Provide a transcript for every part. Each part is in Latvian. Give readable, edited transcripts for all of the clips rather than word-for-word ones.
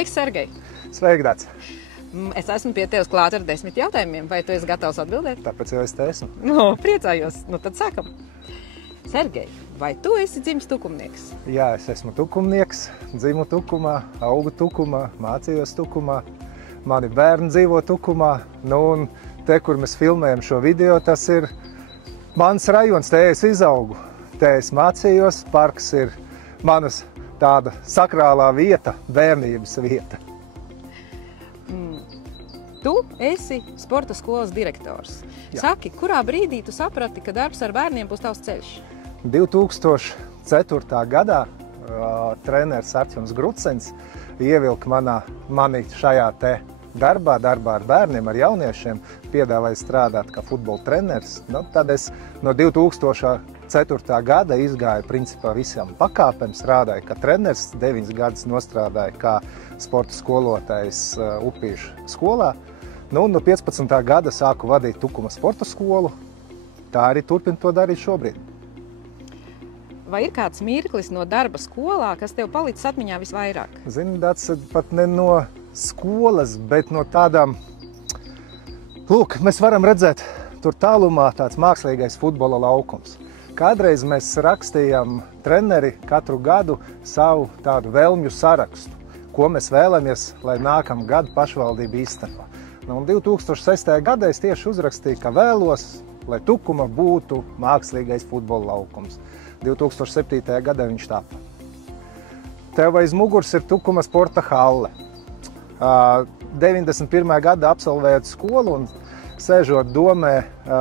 Sveiks, Sergej! Sveiki, Dāc! Es esmu pie tevis klāt ar 10 jautājumiem. Vai tu esi gatavs atbildēt? Tāpēc jau es te esmu. Priecājos. Tad sākam. Sergej, vai tu esi dzimis tukumnieks? Jā, es esmu tukumnieks. Dzimu Tukumā, augu Tukumā, mācījos Tukumā. Mani bērni dzīvo Tukumā. Un te, kur mēs filmējam šo video, tas ir mans rajons. Te es izaugu. Te es mācījos. Parks ir manas tāda sakrālā vieta, bērnības vieta. Tu esi sporta skolas direktors. Jā. Saki, kurā brīdī tu saprati, ka darbs ar bērniem būs tavs ceļš? 2004. gadā treneris Artjoms Grucens ievilka mani šajā te darbā ar bērniem, ar jauniešiem, piedāvāja strādāt kā futbola treneris. Tad es no 2004. gada izgāju principā visām pakāpēm, strādāju kā treneris, 9 gadus nostrādāju kā sporta skolotājs Upīšu skolā. No 15. gada sāku vadīt Tukuma sporta skolu. Tā arī turpinu to darīt šobrīd. Vai ir kāds mirklis no darba skolā, kas tev palicis atmiņā visvairāk? Zini, tas pat ne no skolas, bet no tādām... Lūk, mēs varam redzēt tur tālumā tāds mākslīgais futbola laukums. Kādreiz mēs rakstījām treneri katru gadu savu tādu vēlmju sarakstu, ko mēs vēlamies, lai nākamā gada pašvaldība īsteno. Un 2006. gadā es tieši uzrakstīju, ka vēlos, lai Tukuma būtu mākslīgais futbola laukums. 2007. gadā viņš tapa. Tev aiz muguras ir Tukuma sporta halle. 91. gada absolvējot skolu un sēžot domē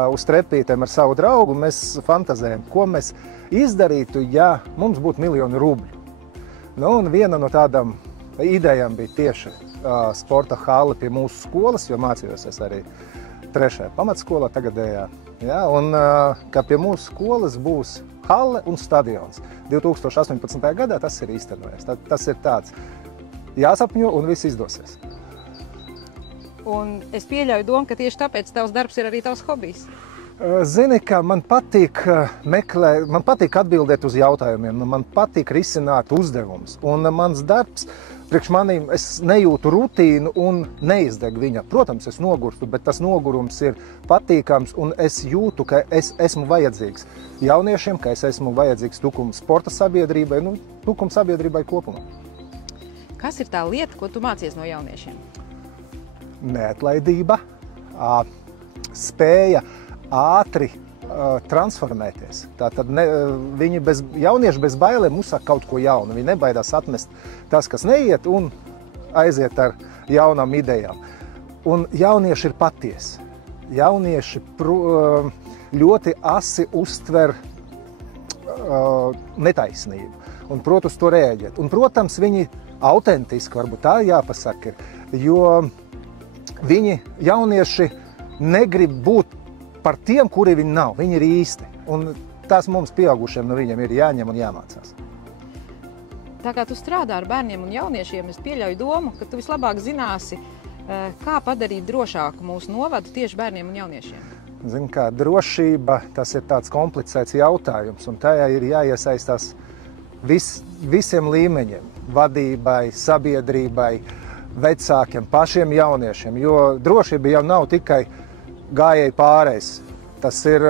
uz trepītēm ar savu draugu, mēs fantazējam, ko mēs izdarītu, ja mums būtu miljoni rubļu. Un viena no tādām idejām bija tieši sporta halle pie mūsu skolas, jo mācījos es arī 3. pamatskolā tagadējā. Ja, un ka pie mūsu skolas būs halle un stadions. 2018. gadā tas ir īstenojies. Tas ir tāds jāsapņo un viss izdosies. Un es pieļauju domu, ka tieši tāpēc tavs darbs ir arī tavs hobijs. Zini, ka man patīk atbildēt uz jautājumiem, man patīk risināt uzdevumus. Un mans darbs, priekš manīm, es nejūtu rutīnu un neizdegu viņa. Protams, es nogurstu, bet tas nogurums ir patīkams un es jūtu, ka es esmu vajadzīgs jauniešiem, ka es esmu vajadzīgs Tukuma sporta sabiedrībai, Tukuma sabiedrībai kopumā. Kas ir tā lieta, ko tu mācies no jauniešiem? Neatlaidība, spēja ātri transformēties. Tātad jaunieši bez bailēm uzsāk kaut ko jaunu. Viņi nebaidās atmest tas, kas neiet, un aiziet ar jaunām idejām. Un jaunieši ir patiesi. Jaunieši ļoti asi uztver netaisnību un prot uz to rēģēt. Un, protams, viņi autentiski, varbūt tā jāpasaka, jo viņi jaunieši negrib būt par tiem, kuri viņi nav. Viņi ir īsti. Un tas mums pieaugušiem no viņiem ir jāņem un jāmācās. Tā kā tu strādā ar bērniem un jauniešiem, es pieļauju domu, ka tu vislabāk zināsi, kā padarīt drošāku mūsu novadu tieši bērniem un jauniešiem. Zini, kā drošība, tas ir tāds komplicēts jautājums, un tajā ir jāiesaistās visiem līmeņiem. Vadībai, sabiedrībai, vecākiem, pašiem jauniešiem, jo drošība jau nav tikai gājēji pārējais. Tas ir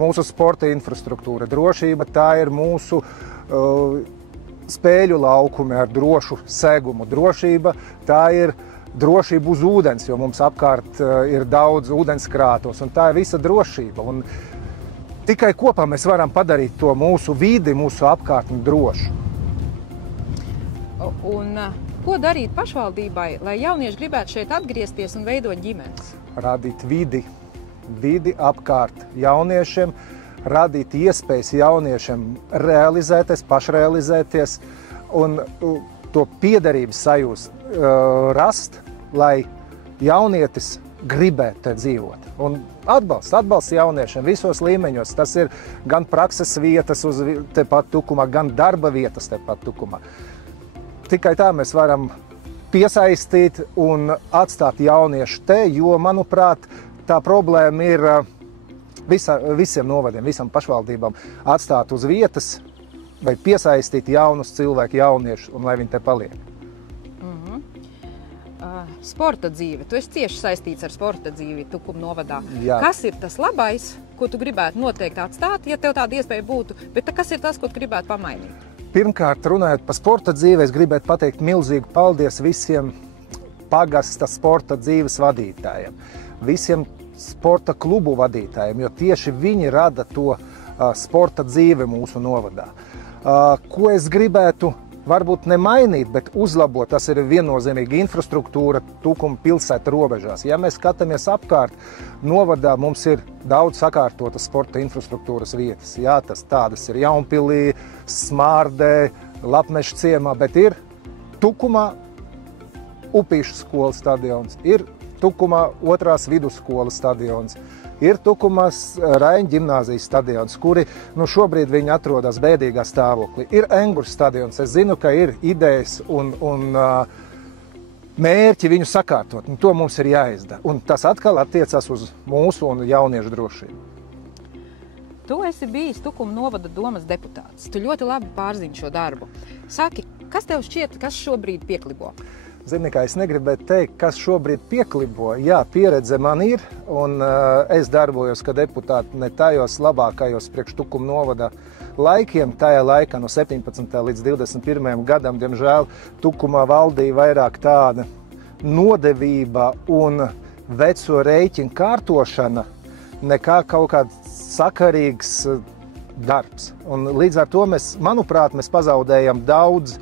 mūsu sporta infrastruktūra. Drošība tā ir mūsu spēļu laukumi ar drošu segumu. Drošība tā ir drošība uz ūdens, jo mums apkārt ir daudz ūdenskrātos, un tā ir visa drošība. Un tikai kopā mēs varam padarīt to mūsu vidi, mūsu apkārtni drošu. Un ko darīt pašvaldībai, lai jaunieši gribētu šeit atgriezties un veidot ģimenes? Radīt vidi apkārt jauniešiem, radīt iespējas jauniešiem realizēties, pašrealizēties un to piederības sajūstu rast, lai jaunietis gribētu te dzīvot. Un atbalsts jauniešiem visos līmeņos. Tas ir gan prakses vietas uz tepat Tukumā, gan darba vietas tepat Tukumā. Tikai tā mēs varam piesaistīt un atstāt jauniešu te, jo, manuprāt, tā problēma ir visiem novadiem, visam pašvaldībām atstāt uz vietas vai piesaistīt jaunus cilvēku, jauniešus, un lai viņi te paliek. sporta dzīve. Tu esi cieši saistīts ar sporta dzīvi Tukuma novadā. Jā. Kas ir tas labais, ko tu gribētu noteikti atstāt, ja tev tāda iespēja būtu, bet kas ir tas, ko tu gribētu pamainīt? Pirmkārt, runājot par sporta dzīvi, es gribētu pateikt milzīgu paldies visiem pagasta sporta dzīves vadītājiem, visiem sporta klubu vadītājiem, jo tieši viņi rada to sporta dzīvi mūsu novadā. Ko es gribētu varbūt nemainīt, bet uzlabot, tas ir viennozīmīgi infrastruktūra Tukuma pilsēta robežās. Ja mēs skatāmies apkārt, novadā mums ir daudz sakārtotas sporta infrastruktūras vietas. Jā, tādas ir Jaunpilī, Smārdē, Lapmeša ciemā, bet ir Tukumā Upīšu skolas stadions, ir Tukumā 2. vidusskolas stadions, ir Tukumas Raiņu ģimnāzijas stadions, kuri šobrīd viņi atrodas bēdīgā stāvoklī. Ir Engurs stadions. Es zinu, ka ir idejas un mērķi viņu sakārtot. To mums ir jāizdara. Un tas atkal attiecas uz mūsu un jauniešu drošību. Tu esi bijis Tukuma novada domas deputāts. Tu ļoti labi pārzini šo darbu. Saki, kas tev šķiet, kas šobrīd pieklibo? Zini, kā es negribētu teikt, kas šobrīd pieklibo. Jā, pieredze man ir, un es darbojos kā deputāti ne tajos labākajos priekš Tukuma novada laikiem. Tajā laikā no 17. līdz 21. gadam, diemžēl, Tukumā valdīja vairāk tāda nodevība un veco rēķinu kārtošana nekā kaut kāds sakarīgs darbs. Un līdz ar to manuprāt, mēs pazaudējam daudz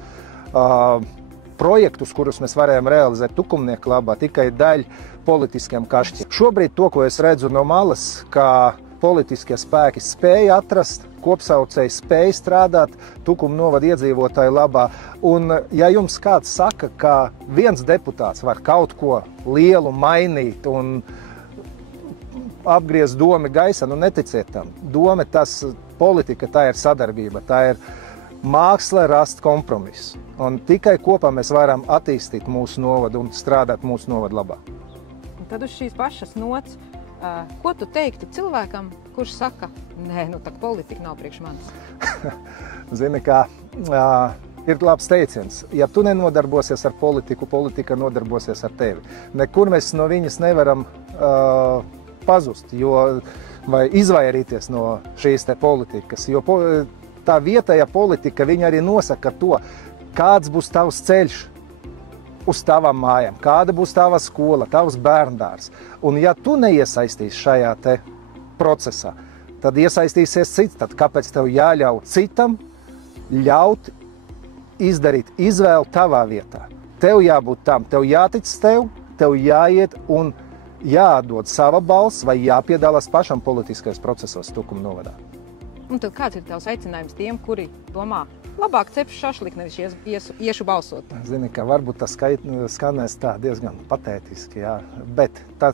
projektus, kurus mēs varējām realizēt tukumnieku labā, tikai daļa politiskiem kašķiem. Šobrīd to, ko es redzu no malas, kā politiskie spēki spēja atrast, kopsaucēji spēja strādāt Tukuma novada iedzīvotāju labā. Un ja jums kāds saka, ka viens deputāts var kaut ko lielu mainīt un apgriezt domi gaisā, neticiet tam. Doma, tas politika, tā ir sadarbība, tā ir māksla rast kompromisu. Un tikai kopā mēs varam attīstīt mūsu novadu un strādāt mūsu novadu labā. Un tad uz šīs pašas nots, ko tu teiktu cilvēkam, kurš saka, nē, tā politika nav priekš manis? Zini, kā ir labs teiciens, ja tu nenodarbosies ar politiku, politika nodarbosies ar tevi. Nekur mēs no viņas nevaram pazust, vai izvairīties no šīs te politikas, jo tā vietējā politika, viņa arī nosaka to, kāds būs tavs ceļš uz tavām mājām, kāda būs tava skola, tavs bērndārs. Un ja tu neiesaistīsi šajā te procesā, tad iesaistīsies cits. Tad kāpēc tev jāļauj citam ļaut izdarīt izvēli tavā vietā? Tev jābūt tam, tev jātic tev jāiet un jādod sava balss vai jāpiedalās pašam politiskais procesos Tukuma novadā. Un tad kāds ir tavs aicinājums tiem, kuri domā, labāk cepšu šašliku, nevis iešu balsot? Zini, ka varbūt tas skanēs tā diezgan patētiski, jā. Bet tā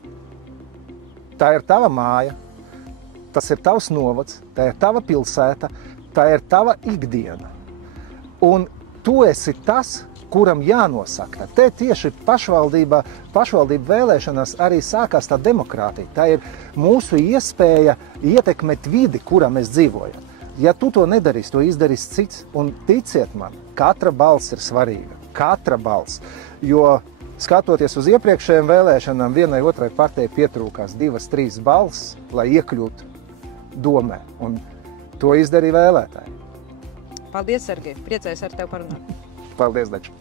ir tava māja, tas ir tavs novads, tā ir tava pilsēta, tā ir tava ikdiena. Un tu esi tas, kuram jānosaka. Te tieši pašvaldību vēlēšanās arī sākās tā demokrātija. Tā ir mūsu iespēja ietekmēt vidi, kurā mēs dzīvojam. Ja tu to nedarīsi, to izdarīs cits. Un ticiet man, katra balss ir svarīga. Katra balss. Jo skatoties uz iepriekšējām vēlēšanām, vienai otrai partijai pietrūkās 2-3 balss, lai iekļūtu domē. Un to izdarīja vēlētāji. Paldies, Sergej. Priecājos ar tevi parunāt. Paldies, Dača.